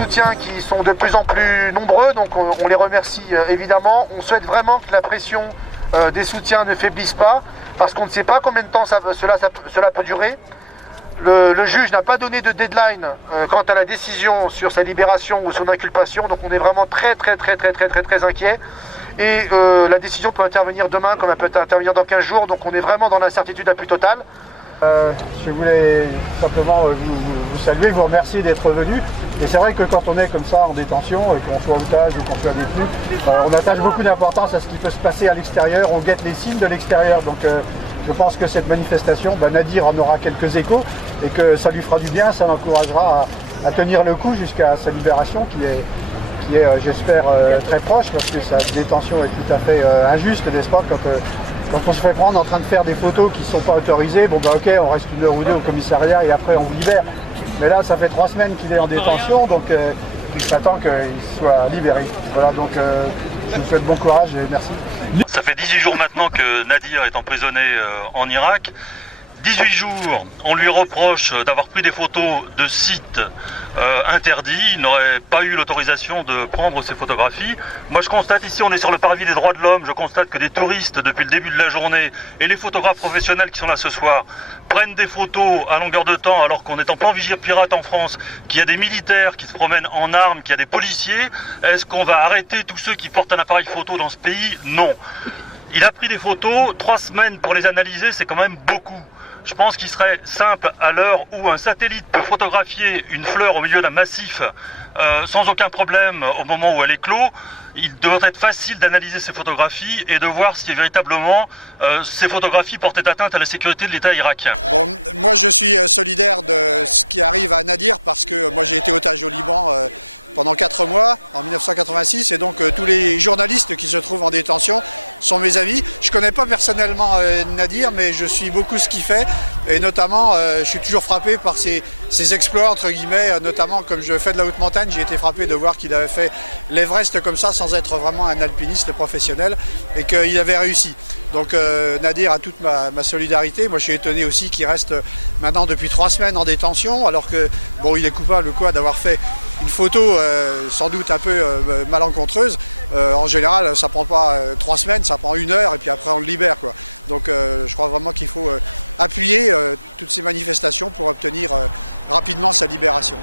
soutiens qui sont de plus en plus nombreux, donc on les remercie évidemment. On souhaite vraiment que la pression des soutiens ne faiblisse pas, parce qu'on ne sait pas combien de temps cela peut durer. Le juge n'a pas donné de deadline quant à la décision sur sa libération ou son inculpation, donc on est vraiment très inquiet. Et la décision peut intervenir demain comme elle peut intervenir dans 15 jours, donc on est vraiment dans l'incertitude la plus totale. Je voulais simplement vous saluer, vous remercier d'être venu. Et c'est vrai que quand on est comme ça en détention, qu'on soit otage ou qu'on soit détenu, on attache beaucoup d'importance à ce qui peut se passer à l'extérieur, on guette les signes de l'extérieur. Donc je pense que cette manifestation, Nadir en aura quelques échos et que ça lui fera du bien, ça l'encouragera à tenir le coup jusqu'à sa libération qui est j'espère, très proche, parce que sa détention est tout à fait injuste, n'est-ce pas, quand on se fait prendre en train de faire des photos qui ne sont pas autorisées, ok, on reste 1 heure ou 2 au commissariat et après on vous libère. Mais là, ça fait 3 semaines qu'il est en détention, donc il s'attend qu'il soit libéré. Voilà, donc je vous souhaite bon courage et merci. Ça fait 18 jours maintenant que Nadir est emprisonné en Irak. 18 jours, on lui reproche d'avoir pris des photos de sites interdits. Il n'aurait pas eu l'autorisation de prendre ces photographies. Moi je constate ici, on est sur le parvis des droits de l'homme, je constate que des touristes depuis le début de la journée et les photographes professionnels qui sont là ce soir prennent des photos à longueur de temps alors qu'on est en plan vigie pirate en France, qu'il y a des militaires qui se promènent en armes, qu'il y a des policiers. Est-ce qu'on va arrêter tous ceux qui portent un appareil photo dans ce pays? Non. Il a pris des photos, 3 semaines pour les analyser, c'est quand même beaucoup. Je pense qu'il serait simple, à l'heure où un satellite peut photographier une fleur au milieu d'un massif sans aucun problème au moment où elle est clos, il devrait être facile d'analyser ces photographies et de voir si véritablement ces photographies portaient atteinte à la sécurité de l'État irakien. Bon, moi je suis solidaire de ce qui arrive à Nadir, parce que moi j'ai été otage au Liban pendant 4 mois en 1986, et donc tous les journalistes qui se trouvent en détention sont mes amis. Je ne connais pas personnellement Nadir, mais je suis beaucoup ce qu'il fait, et notamment je suis toujours frappé par ses exploits entre guillemets, notamment comme je fais de la haute montagne, j'ai été frappé de voir qu'il avait fait l'Everest comme ça sans être vraiment un alpiniste professionnel, et qu'il avait réussi. Donc Nadir a toute ma solidarité. Moi je suis étonné aussi qu'il reste maintenant depuis 3 semaines en détention, alors que bon, il est coupable d'avoir fait une photo sans doute un peu malencontreuse. En général ça prend pas 3 semaines, ça prend 1 heure et puis après on le libère, quoi. Donc je crois vraiment qu'il faut appuyer toutes ces manifestations pour obtenir rapidement sa libération.